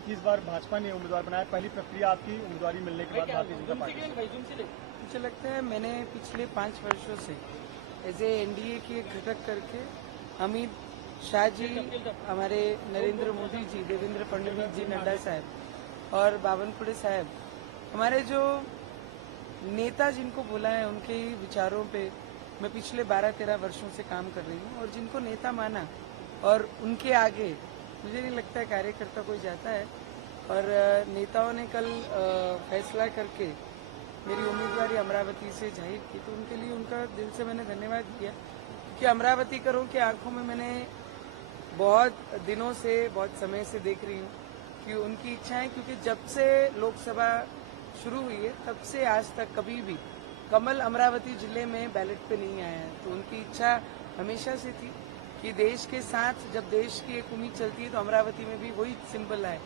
भी थी, इस बार भाजपा ने उम्मीदवार बनाया। पहली प्रक्रिया आपकी उम्मीदवारी मिलने के बाद भारतीय जनता पार्टी। मुझे लगता है मैंने पिछले 5 वर्षों से एज ए एनडीए की एक घटक करके अमित शाह जी, हमारे नरेंद्र मोदी जी, देवेंद्र फडणवीस जी, नड्डा साहब और बावनकुड़े साहब, हमारे जो नेता जिनको बोला है उनके ही विचारों पे मैं पिछले 12-13 वर्षों से काम कर रही हूँ। और जिनको नेता माना और उनके आगे मुझे नहीं लगता है कार्यकर्ता कोई जाता है। और नेताओं ने कल फैसला करके मेरी उम्मीदवारी अमरावती से जाहिर की, तो उनके लिए उनका दिल से मैंने धन्यवाद किया। क्योंकि अमरावती करों की आंखों में मैंने बहुत दिनों से, बहुत समय से देख रही हूँ कि उनकी इच्छा है, क्योंकि जब से लोकसभा शुरू हुई है तब से आज तक कभी भी कमल अमरावती जिले में बैलेट पे नहीं आया है। तो उनकी इच्छा हमेशा से थी कि देश के साथ जब देश की एक उम्मीद चलती है तो अमरावती में भी वही सिंबल आए।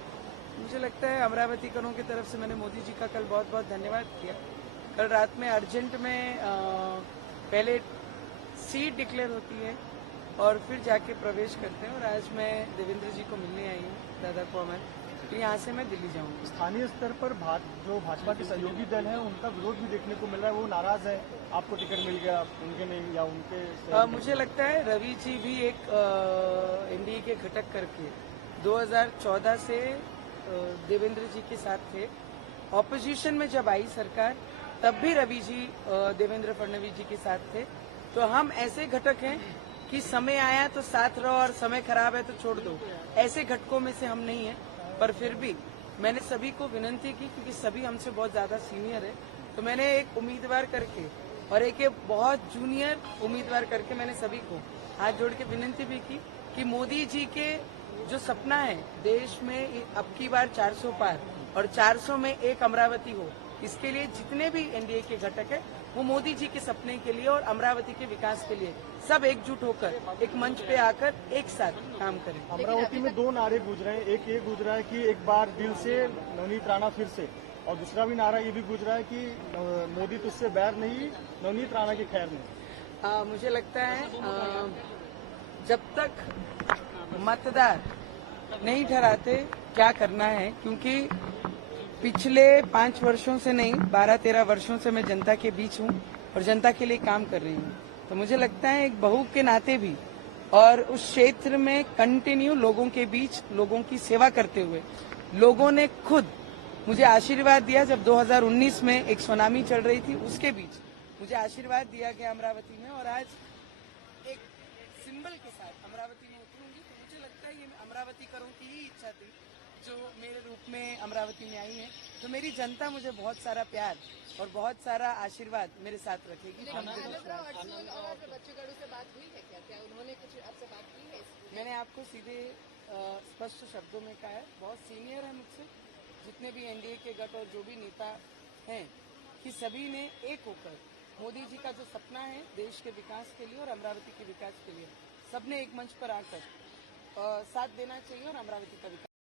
मुझे लगता है अमरावती करों की तरफ से मैंने मोदी जी का कल बहुत बहुत धन्यवाद किया। कल रात में अर्जेंट में पहले सीट डिक्लेयर होती है और फिर जाके प्रवेश करते हैं। और आज मैं देवेंद्र जी को मिलने आई हूँ, दादा को हमारे, तो यहाँ से मैं दिल्ली जाऊँगी। स्थानीय स्तर पर जो भाजपा के सहयोगी दल हैं उनका विरोध भी देखने को मिल रहा है। वो नाराज है, आपको टिकट मिल गया, उनके नहीं, या उनके मुझे लगता है रवि जी भी एक एनडीए के घटक करके 2014 से देवेंद्र जी के साथ थे। ऑपोजिशन में जब आई सरकार तब भी रवि जी देवेंद्र फडणवीस जी के साथ थे। तो हम ऐसे घटक हैं कि समय आया तो साथ रहो और समय खराब है तो छोड़ दो, ऐसे घटकों में से हम नहीं है। पर फिर भी मैंने सभी को विनती की, क्योंकि सभी हमसे बहुत ज्यादा सीनियर है, तो मैंने एक उम्मीदवार करके और एक बहुत जूनियर उम्मीदवार करके मैंने सभी को हाथ जोड़ के विनती भी की कि मोदी जी के जो सपना है देश में अब की बार 400 पार और 400 में एक अमरावती हो, इसके लिए जितने भी एनडीए के घटक है वो मोदी जी के सपने के लिए और अमरावती के विकास के लिए सब एकजुट होकर एक मंच पे आकर एक साथ काम करें। अमरावती में 2 नारे गूंज रहे हैं। एक ये गूंज रहा है कि एक बार दिल से नवनीत राणा फिर से, और दूसरा भी नारा ये भी गूंज रहा है कि मोदी तुझसे बैर नहीं, नवनीत राणा की खैर नहीं। मुझे लगता है जब तक मतदार नहीं ठहराते क्या करना है, क्योंकि पिछले 5 वर्षों से नहीं 12-13 वर्षों से मैं जनता के बीच हूँ और जनता के लिए काम कर रही हूँ। तो मुझे लगता है एक बहू के नाते भी और उस क्षेत्र में कंटिन्यू लोगों के बीच लोगों की सेवा करते हुए लोगों ने खुद मुझे आशीर्वाद दिया। जब 2019 में एक सुनामी चल रही थी उसके बीच मुझे आशीर्वाद दिया गया अमरावती में, और आज एक सिंबल के साथ अमरावती में उतरूंगी। तो मुझे लगता है ये अमरावती करों की ही इच्छा थी जो मेरे रूप में अमरावती में आई है। तो मेरी जनता मुझे बहुत सारा प्यार और बहुत सारा आशीर्वाद मेरे साथ रखेगी। मैंने आपको सीधे स्पष्ट शब्दों में कहा है, बहुत सीनियर है मुझसे, जितने भी एनडीए के गठ और जो भी नेता हैं, कि सभी ने एक होकर मोदी जी का जो सपना है देश के विकास के लिए और अमरावती के विकास के लिए सबने एक मंच पर आकर साथ देना चाहिए और अमरावती का विकास